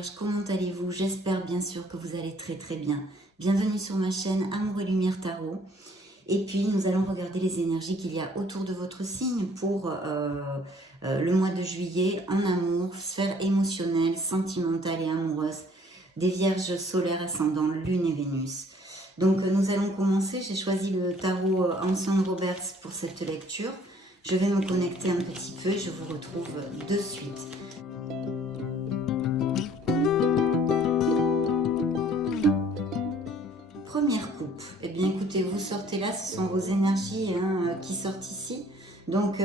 Vierge, comment allez-vous? J'espère bien sûr que vous allez très très bien. Bienvenue sur ma chaîne Amour et Lumière Tarot. Et puis nous allons regarder les énergies qu'il y a autour de votre signe pour le mois de juillet en amour, sphère émotionnelle, sentimentale et amoureuse des Vierges solaires ascendant Lune et Vénus. Donc nous allons commencer. J'ai choisi le tarot Anson Roberts pour cette lecture. Je vais me connecter un petit peu et je vous retrouve de suite. Première coupe, eh bien écoutez, vous sortez là, ce sont vos énergies qui sortent ici, donc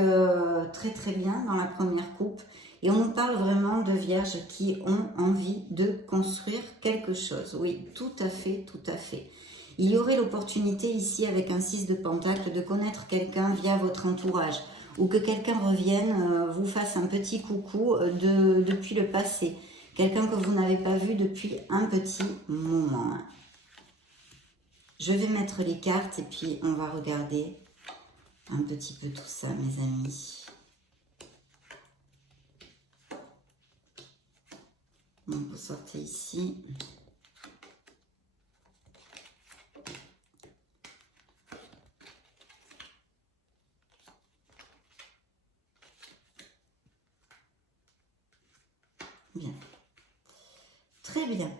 très très bien dans la première coupe. Et on nous parle vraiment de vierges qui ont envie de construire quelque chose. Oui, tout à fait, tout à fait. Il y aurait l'opportunité ici avec un 6 de pentacle de connaître quelqu'un via votre entourage, ou que quelqu'un revienne, vous fasse un petit coucou depuis le passé, quelqu'un que vous n'avez pas vu depuis un petit moment. Je vais mettre les cartes et puis on va regarder un petit peu tout ça, mes amis. Donc, vous sortez ici. Bien. Très bien.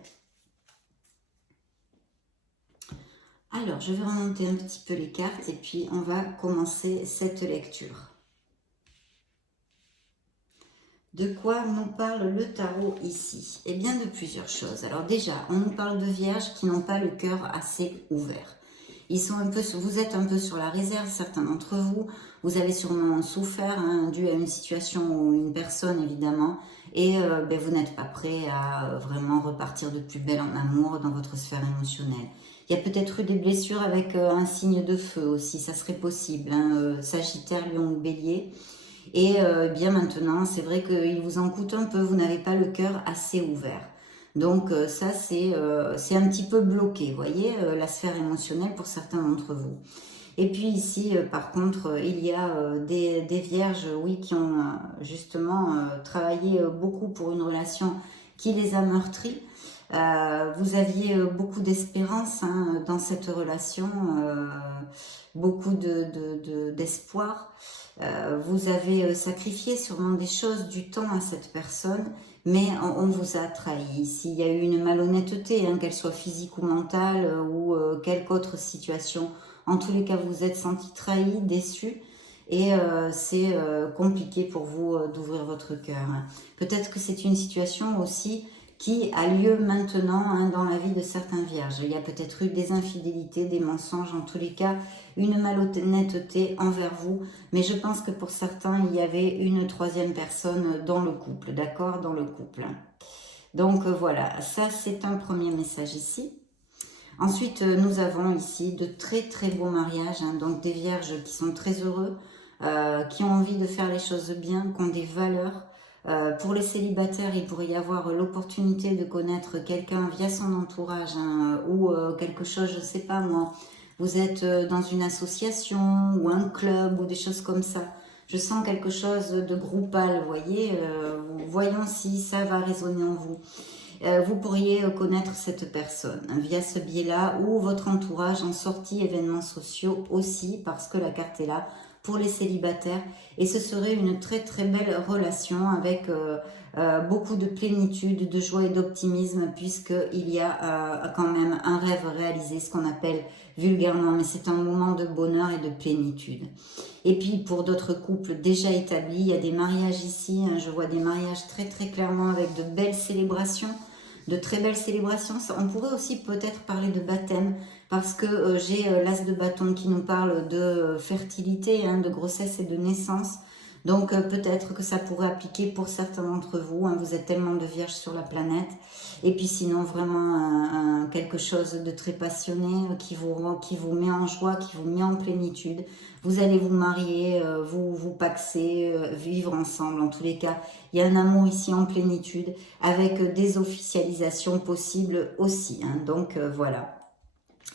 Alors, je vais remonter un petit peu les cartes et puis on va commencer cette lecture. De quoi nous parle le tarot ici? Eh bien, de plusieurs choses. Alors déjà, on nous parle de vierges qui n'ont pas le cœur assez ouvert. Ils sont un peu, vous êtes un peu sur la réserve, certains d'entre vous. Vous avez sûrement souffert, dû à une situation ou une personne, évidemment. Et vous n'êtes pas prêt à vraiment repartir de plus belle en amour dans votre sphère émotionnelle. Il y a peut-être eu des blessures avec un signe de feu aussi, ça serait possible. Sagittaire, Lion ou Bélier. Et bien maintenant, c'est vrai qu'il vous en coûte un peu, vous n'avez pas le cœur assez ouvert. Donc ça, c'est un petit peu bloqué, vous voyez, la sphère émotionnelle pour certains d'entre vous. Et puis ici, par contre, il y a des vierges, oui, qui ont justement travaillé beaucoup pour une relation qui les a meurtris. Vous aviez beaucoup d'espérance dans cette relation, beaucoup d'espoir. Vous avez sacrifié sûrement des choses, du temps à cette personne, mais on vous a trahi. S'il y a eu une malhonnêteté, qu'elle soit physique ou mentale, ou quelque autre situation, en tous les cas, vous vous êtes senti trahi, déçu, et c'est compliqué pour vous d'ouvrir votre cœur. Peut-être que c'est une situation aussi qui a lieu maintenant dans la vie de certains vierges. Il y a peut-être eu des infidélités, des mensonges, en tous les cas, une malhonnêteté envers vous. Mais je pense que pour certains, il y avait une troisième personne dans le couple, d'accord? Dans le couple. Donc voilà, ça c'est un premier message ici. Ensuite, nous avons ici de très très beaux mariages, donc des vierges qui sont très heureux, qui ont envie de faire les choses bien, qui ont des valeurs. Pour les célibataires, il pourrait y avoir l'opportunité de connaître quelqu'un via son entourage ou quelque chose, je ne sais pas moi, vous êtes dans une association ou un club ou des choses comme ça. Je sens quelque chose de groupal, vous voyez, voyons si ça va résonner en vous. Vous pourriez connaître cette personne via ce biais-là ou votre entourage en sortie événements sociaux aussi parce que la carte est là pour les célibataires et ce serait une très très belle relation avec beaucoup de plénitude, de joie et d'optimisme puisqu'il y a quand même un rêve réalisé, ce qu'on appelle vulgairement, mais c'est un moment de bonheur et de plénitude. Et puis pour d'autres couples déjà établis, il y a des mariages ici, je vois des mariages très très clairement avec de belles célébrations, de très belles célébrations. On pourrait aussi peut-être parler de baptême parce que j'ai l'as de bâton qui nous parle de fertilité, de grossesse et de naissance. Donc peut-être que ça pourrait appliquer pour certains d'entre vous. Vous êtes tellement de vierges sur la planète. Et puis sinon vraiment quelque chose de très passionné qui vous met en joie, qui vous met en plénitude. Vous allez vous marier, vous paxer, vivre ensemble. En tous les cas, il y a un amour ici en plénitude avec des officialisations possibles aussi. Donc voilà.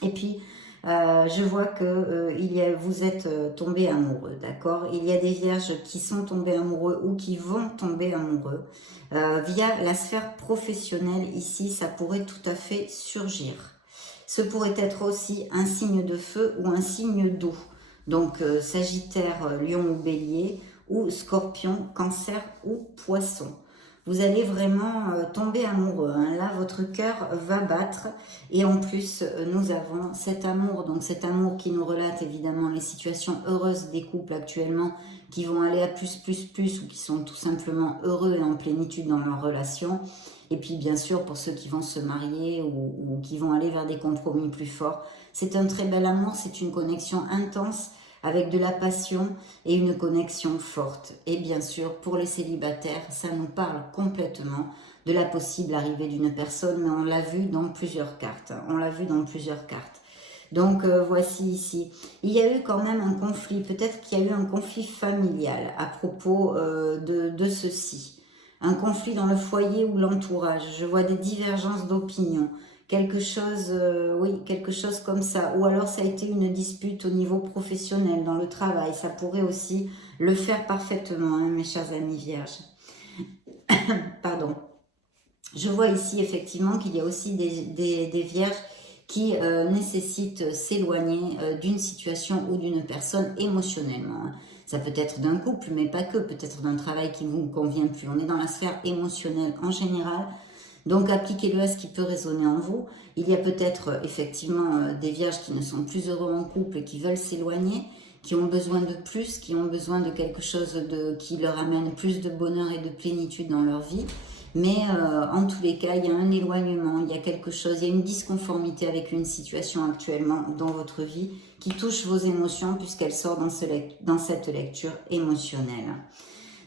Et puis Je vois que vous êtes tombés amoureux, d'accord? Il y a des vierges qui sont tombés amoureux ou qui vont tomber amoureux. Via la sphère professionnelle, ici, ça pourrait tout à fait surgir. Ce pourrait être aussi un signe de feu ou un signe d'eau. Donc, Sagittaire, Lion ou Bélier, ou Scorpion, Cancer ou Poisson. Vous allez vraiment tomber amoureux. Hein. Là, votre cœur va battre. Et en plus, nous avons cet amour. Donc, cet amour qui nous relate évidemment les situations heureuses des couples actuellement qui vont aller à plus, ou qui sont tout simplement heureux et en plénitude dans leur relation. Et puis, bien sûr, pour ceux qui vont se marier ou qui vont aller vers des compromis plus forts, c'est un très bel amour. C'est une connexion intense avec de la passion et une connexion forte. Et bien sûr, pour les célibataires, ça nous parle complètement de la possible arrivée d'une personne, mais on l'a vu dans plusieurs cartes. On l'a vu dans plusieurs cartes. Donc, voici ici. Il y a eu quand même un conflit. Peut-être qu'il y a eu un conflit familial à propos de ceci. Un conflit dans le foyer ou l'entourage. Je vois des divergences d'opinion. Quelque chose, oui, quelque chose comme ça. Ou alors ça a été une dispute au niveau professionnel, dans le travail. Ça pourrait aussi le faire parfaitement, hein, mes chers amis vierges. Pardon. Je vois ici effectivement qu'il y a aussi des vierges qui nécessitent s'éloigner d'une situation ou d'une personne émotionnellement. Hein. Ça peut être d'un couple, mais pas que. Peut-être d'un travail qui ne vous convient plus. On est dans la sphère émotionnelle en général. Donc, appliquez-le à ce qui peut résonner en vous. Il y a peut-être effectivement des vierges qui ne sont plus heureux en couple et qui veulent s'éloigner, qui ont besoin de plus, qui ont besoin de quelque chose qui leur amène plus de bonheur et de plénitude dans leur vie. Mais en tous les cas, il y a un éloignement, il y a quelque chose, il y a une disconformité avec une situation actuellement dans votre vie qui touche vos émotions puisqu'elle sort dans cette lecture émotionnelle.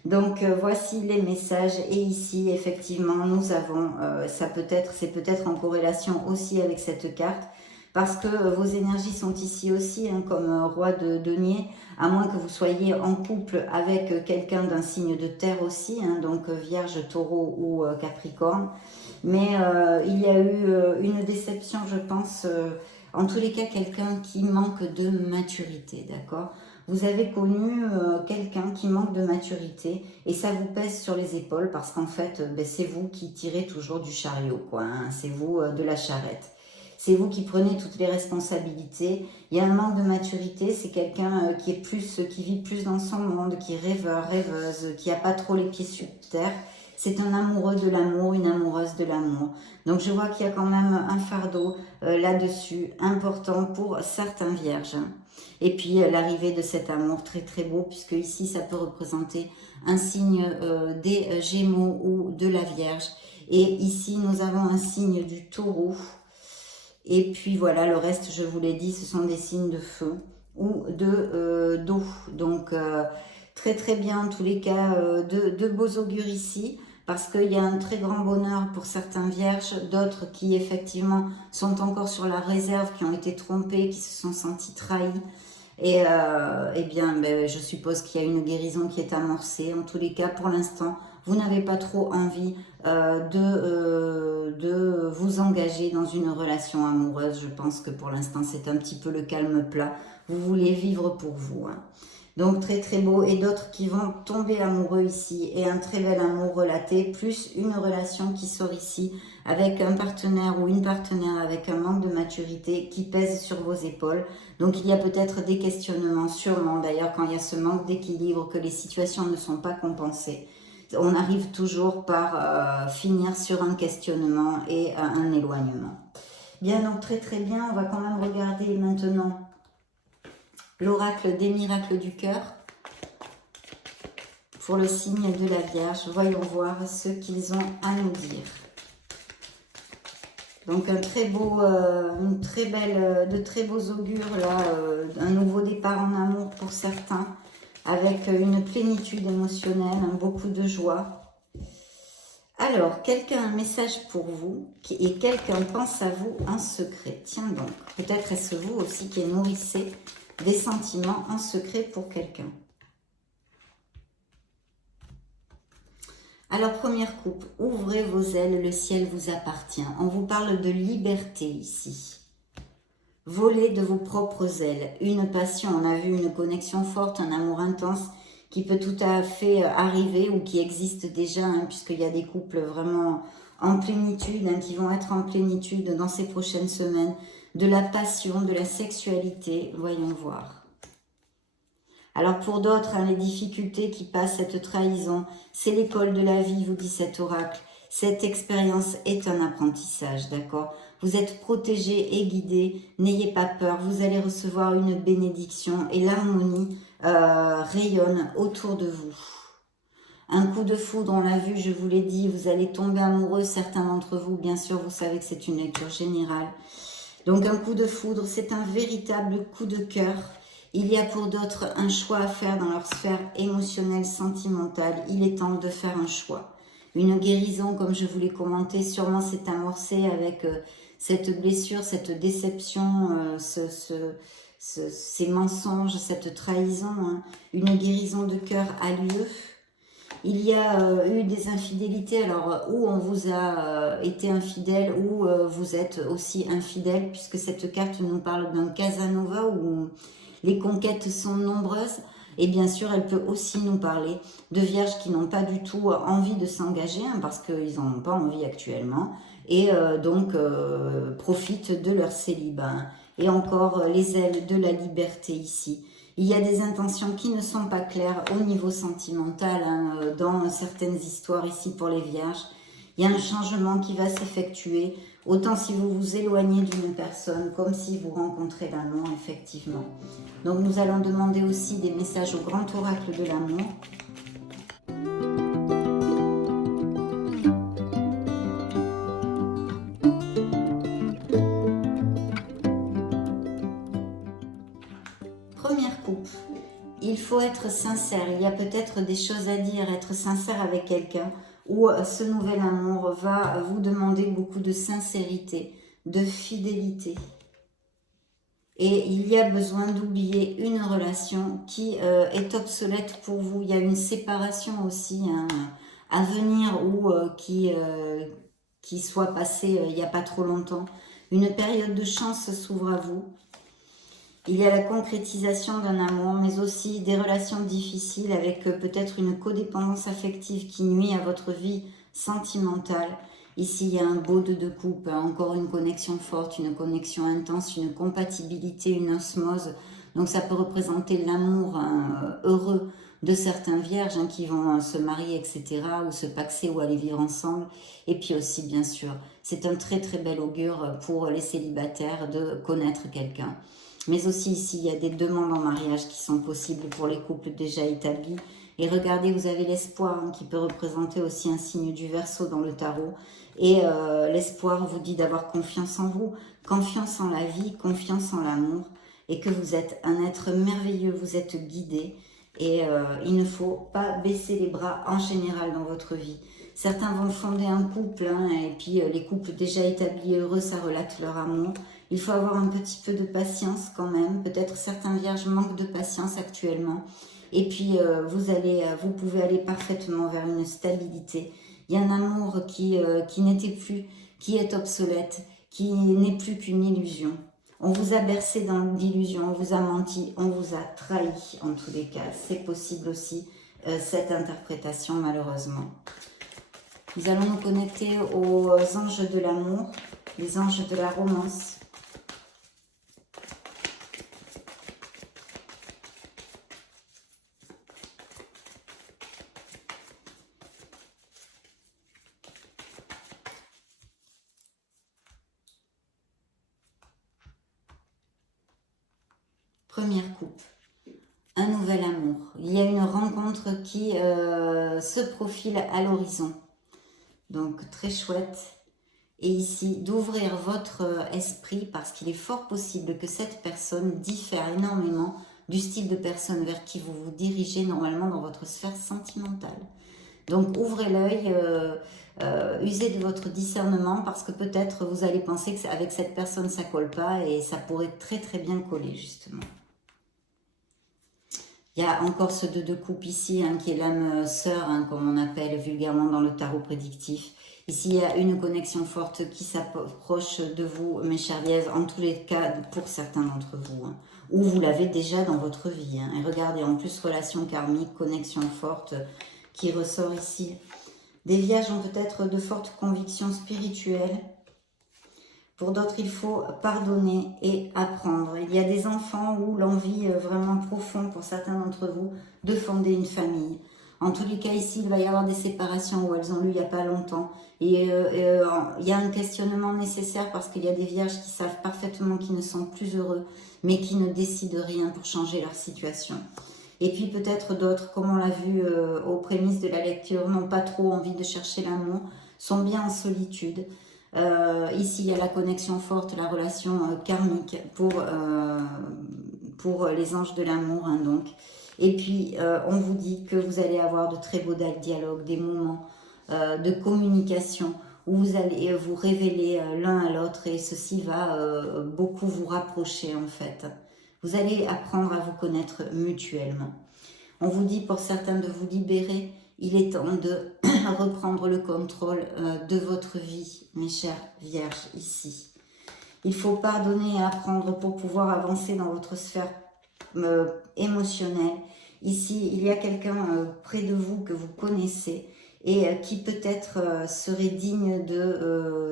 Donc voici les messages et ici effectivement nous avons, c'est peut-être en corrélation aussi avec cette carte parce que vos énergies sont ici aussi hein, comme roi de denier, à moins que vous soyez en couple avec quelqu'un d'un signe de terre aussi, hein, donc Vierge, Taureau ou Capricorne. Mais il y a eu une déception je pense, en tous les cas quelqu'un qui manque de maturité, d'accord ? Vous avez connu quelqu'un qui manque de maturité et ça vous pèse sur les épaules parce qu'en fait, c'est vous qui tirez toujours du chariot, quoi. Hein, c'est vous de la charrette. C'est vous qui prenez toutes les responsabilités. Il y a un manque de maturité, c'est quelqu'un qui vit plus dans son monde, qui est rêveur, rêveuse, qui n'a pas trop les pieds sur terre. C'est un amoureux de l'amour, une amoureuse de l'amour. Donc je vois qu'il y a quand même un fardeau là-dessus, important pour certains vierges. Et puis l'arrivée de cet amour très très beau, puisque ici ça peut représenter un signe des Gémeaux ou de la Vierge. Et ici nous avons un signe du Taureau. Et puis voilà, le reste, je vous l'ai dit, ce sont des signes de feu ou d'eau. Donc très très bien en tous les cas, de beaux augures ici. Parce qu'il y a un très grand bonheur pour certains vierges, d'autres qui effectivement sont encore sur la réserve, qui ont été trompés, qui se sont sentis trahis. Et eh bien, je suppose qu'il y a une guérison qui est amorcée. En tous les cas, pour l'instant, vous n'avez pas trop envie de vous engager dans une relation amoureuse. Je pense que pour l'instant, c'est un petit peu le calme plat. Vous voulez vivre pour vous. Hein. Donc très très beau, et d'autres qui vont tomber amoureux ici, et un très bel amour relaté, plus une relation qui sort ici avec un partenaire ou une partenaire avec un manque de maturité qui pèse sur vos épaules. Donc il y a peut-être des questionnements, sûrement d'ailleurs quand il y a ce manque d'équilibre, que les situations ne sont pas compensées. On arrive toujours par finir sur un questionnement et un éloignement. Bien, donc très très bien, on va quand même regarder maintenant l'oracle des miracles du cœur pour le signe de la Vierge. Voyons voir ce qu'ils ont à nous dire. Donc un très beau, de très beaux augures là, un nouveau départ en amour pour certains, avec une plénitude émotionnelle, beaucoup de joie. Alors, quelqu'un a un message pour vous et quelqu'un pense à vous en secret. Tiens donc, peut-être est-ce vous aussi qui nourrissez des sentiments en secret pour quelqu'un. Alors, première coupe, ouvrez vos ailes, le ciel vous appartient. On vous parle de liberté ici. voler de vos propres ailes. Une passion, on a vu une connexion forte, un amour intense qui peut tout à fait arriver ou qui existe déjà, hein, puisqu'il y a des couples vraiment en plénitude, hein, qui vont être en plénitude dans ces prochaines semaines. De la passion, de la sexualité, voyons voir. Alors pour d'autres, hein, les difficultés qui passent cette trahison, c'est l'école de la vie, vous dit cet oracle. Cette expérience est un apprentissage, d'accord? Vous êtes protégé et guidé, n'ayez pas peur, vous allez recevoir une bénédiction et l'harmonie rayonne autour de vous. Un coup de foudre, on l'a vu, je vous l'ai dit, vous allez tomber amoureux, certains d'entre vous, bien sûr, vous savez que c'est une lecture générale. Donc un coup de foudre, c'est un véritable coup de cœur. Il y a pour d'autres un choix à faire dans leur sphère émotionnelle, sentimentale. Il est temps de faire un choix. Une guérison, comme je vous l'ai commenté, sûrement s'est amorcée avec cette blessure, cette déception, ces mensonges, cette trahison. Hein. Une guérison de cœur a lieu. Il y a eu des infidélités, alors où on vous a été infidèle, ou vous êtes aussi infidèle, puisque cette carte nous parle d'un Casanova où les conquêtes sont nombreuses. Et bien sûr, elle peut aussi nous parler de vierges qui n'ont pas du tout envie de s'engager, hein, parce qu'ils n'en ont pas envie actuellement, et donc profitent de leur célibat. Hein. Et encore les ailes de la liberté ici. Il y a des intentions qui ne sont pas claires au niveau sentimental, hein, dans certaines histoires ici pour les vierges. Il y a un changement qui va s'effectuer, autant si vous vous éloignez d'une personne, comme si vous rencontrez l'amour, effectivement. Donc nous allons demander aussi des messages au grand oracle de l'amour. Première coupe. Il faut être sincère, il y a peut-être des choses à dire, être sincère avec quelqu'un, ou ce nouvel amour va vous demander beaucoup de sincérité, de fidélité. Et il y a besoin d'oublier une relation qui est obsolète pour vous. Il y a une séparation aussi hein, à venir ou qui soit passée il n'y a pas trop longtemps. Une période de chance s'ouvre à vous. Il y a la concrétisation d'un amour, mais aussi des relations difficiles avec peut-être une codépendance affective qui nuit à votre vie sentimentale. Ici, il y a un beau de coupe, encore une connexion forte, une connexion intense, une compatibilité, une osmose. Donc ça peut représenter l'amour heureux de certains vierges qui vont se marier, etc., ou se paxer ou aller vivre ensemble. Et puis aussi, bien sûr, c'est un très très bel augure pour les célibataires de connaître quelqu'un. Mais aussi ici, il y a des demandes en mariage qui sont possibles pour les couples déjà établis. Et regardez, vous avez l'espoir qui peut représenter aussi un signe du Verseau dans le tarot. Et l'espoir vous dit d'avoir confiance en vous, confiance en la vie, confiance en l'amour. Et que vous êtes un être merveilleux, vous êtes guidé. Et il ne faut pas baisser les bras en général dans votre vie. Certains vont fonder un couple, et puis les couples déjà établis et heureux, ça relate leur amour. Il faut avoir un petit peu de patience quand même. Peut-être certains vierges manquent de patience actuellement. Et puis vous pouvez aller parfaitement vers une stabilité. Il y a un amour qui n'était plus, qui est obsolète, qui n'est plus qu'une illusion. On vous a bercé dans l'illusion, on vous a menti, on vous a trahi en tous les cas. C'est possible aussi cette interprétation malheureusement. Nous allons nous connecter aux anges de l'amour, les anges de la romance. Première coupe, un nouvel amour. Il y a une rencontre qui se profile à l'horizon. Donc très chouette. Et ici, d'ouvrir votre esprit parce qu'il est fort possible que cette personne diffère énormément du style de personne vers qui vous vous dirigez normalement dans votre sphère sentimentale. Donc ouvrez l'œil, usez de votre discernement parce que peut-être vous allez penser qu'avec cette personne ça colle pas et ça pourrait très très bien coller justement. Il y a encore ce 2 de coupe ici qui est l'âme sœur, comme on appelle vulgairement dans le tarot prédictif. Ici, il y a une connexion forte qui s'approche de vous, mes chers Vierges, en tous les cas, pour certains d'entre vous, hein, ou vous l'avez déjà dans votre vie. Hein. Et regardez, en plus, relation karmique, connexion forte qui ressort ici. Des Vierges ont peut-être de fortes convictions spirituelles. Pour d'autres, il faut pardonner et apprendre. Il y a des enfants où l'envie vraiment profonde pour certains d'entre vous de fonder une famille. En tous les cas, ici, il va y avoir des séparations où elles ont eu il n'y a pas longtemps. Et il y a un questionnement nécessaire parce qu'il y a des vierges qui savent parfaitement qu'ils ne sont plus heureux, mais qui ne décident rien pour changer leur situation. Et puis peut-être d'autres, comme on l'a vu aux prémices de la lecture, n'ont pas trop envie de chercher l'amour, sont bien en solitude. Ici, il y a la connexion forte, la relation karmique pour les anges de l'amour, hein, donc. Et puis, on vous dit que vous allez avoir de très beaux dialogues, des moments de communication où vous allez vous révéler l'un à l'autre et ceci va beaucoup vous rapprocher, en fait. Vous allez apprendre à vous connaître mutuellement. On vous dit pour certains de vous libérer. Il est temps de reprendre le contrôle de votre vie, mes chers vierges, ici. Il faut pardonner et apprendre pour pouvoir avancer dans votre sphère émotionnelle. Ici, il y a quelqu'un près de vous que vous connaissez et qui peut-être serait digne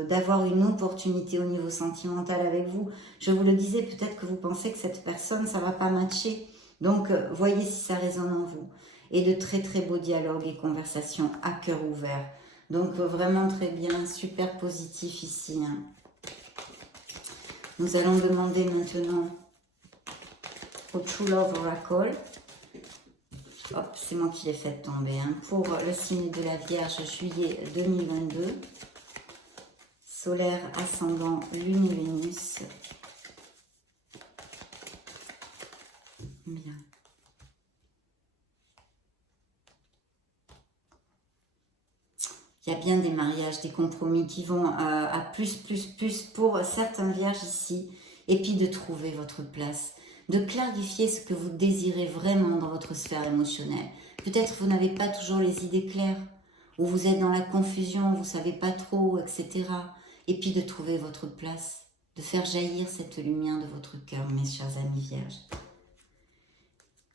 d'avoir une opportunité au niveau sentimental avec vous. Je vous le disais, peut-être que vous pensez que cette personne, ça ne va pas matcher. Donc, voyez si ça résonne en vous. Et de très très beaux dialogues et conversations à cœur ouvert. Donc vraiment très bien, super positif ici. Hein. Nous allons demander maintenant au True Love Oracle. Hop, c'est moi qui l'ai fait tomber. Hein, pour le signe de la Vierge, juillet 2022. Solaire, ascendant, Lune et Vénus. Bien. Il y a bien des mariages, des compromis qui vont à plus pour certains vierges ici. Et puis de trouver votre place, de clarifier ce que vous désirez vraiment dans votre sphère émotionnelle. Peut-être vous n'avez pas toujours les idées claires, ou vous êtes dans la confusion, vous ne savez pas trop, etc. Et puis de trouver votre place, de faire jaillir cette lumière de votre cœur, mes chers amis vierges.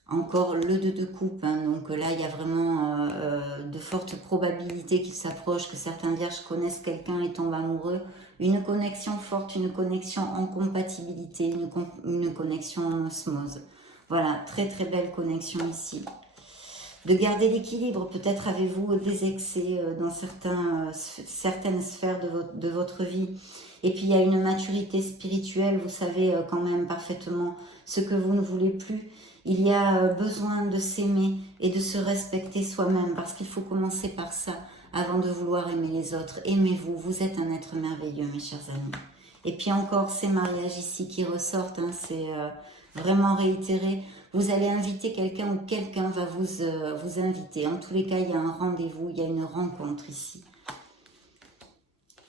Encore le 2 de coupe, hein, donc là il y a vraiment de fortes probabilités qu'il s'approche, que certains vierges connaissent quelqu'un et tombent amoureux. Une connexion forte, une connexion en compatibilité, une connexion en osmose. Voilà, très très belle connexion ici. De garder l'équilibre, peut-être avez-vous des excès dans certaines sphères de votre vie. Et puis il y a une maturité spirituelle, vous savez quand même parfaitement ce que vous ne voulez plus. Il y a besoin de s'aimer et de se respecter soi-même parce qu'il faut commencer par ça avant de vouloir aimer les autres. Aimez-vous, vous êtes un être merveilleux, mes chers amis. Et puis encore ces mariages ici qui ressortent, hein, c'est vraiment réitéré. Vous allez inviter quelqu'un ou quelqu'un va vous inviter. En tous les cas, il y a un rendez-vous, il y a une rencontre ici.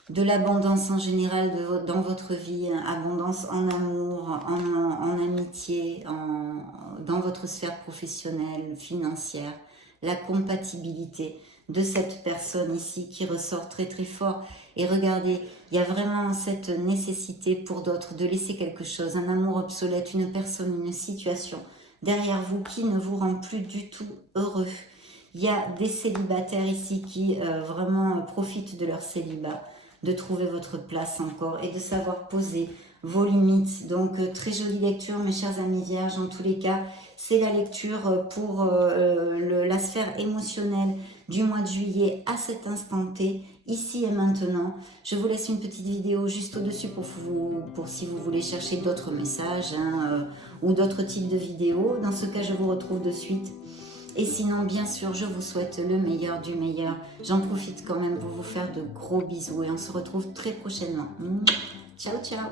De l'abondance en général dans votre vie, hein, abondance en amour, en amitié, dans votre sphère professionnelle, financière, la compatibilité de cette personne ici qui ressort très très fort. Et regardez, il y a vraiment cette nécessité pour d'autres de laisser quelque chose, un amour obsolète, une personne, une situation derrière vous qui ne vous rend plus du tout heureux. Il y a des célibataires ici qui vraiment profitent de leur célibat, de trouver votre place encore et de savoir poser vos limites. Donc très jolie lecture mes chers amis vierges, en tous les cas c'est la lecture pour la sphère émotionnelle du mois de juillet à cet instant T, ici et maintenant. Je vous laisse une petite vidéo juste au-dessus pour si vous voulez chercher d'autres messages hein, ou d'autres types de vidéos. Dans ce cas je vous retrouve de suite. Et sinon, bien sûr, je vous souhaite le meilleur du meilleur. J'en profite quand même pour vous faire de gros bisous et on se retrouve très prochainement. Ciao, ciao!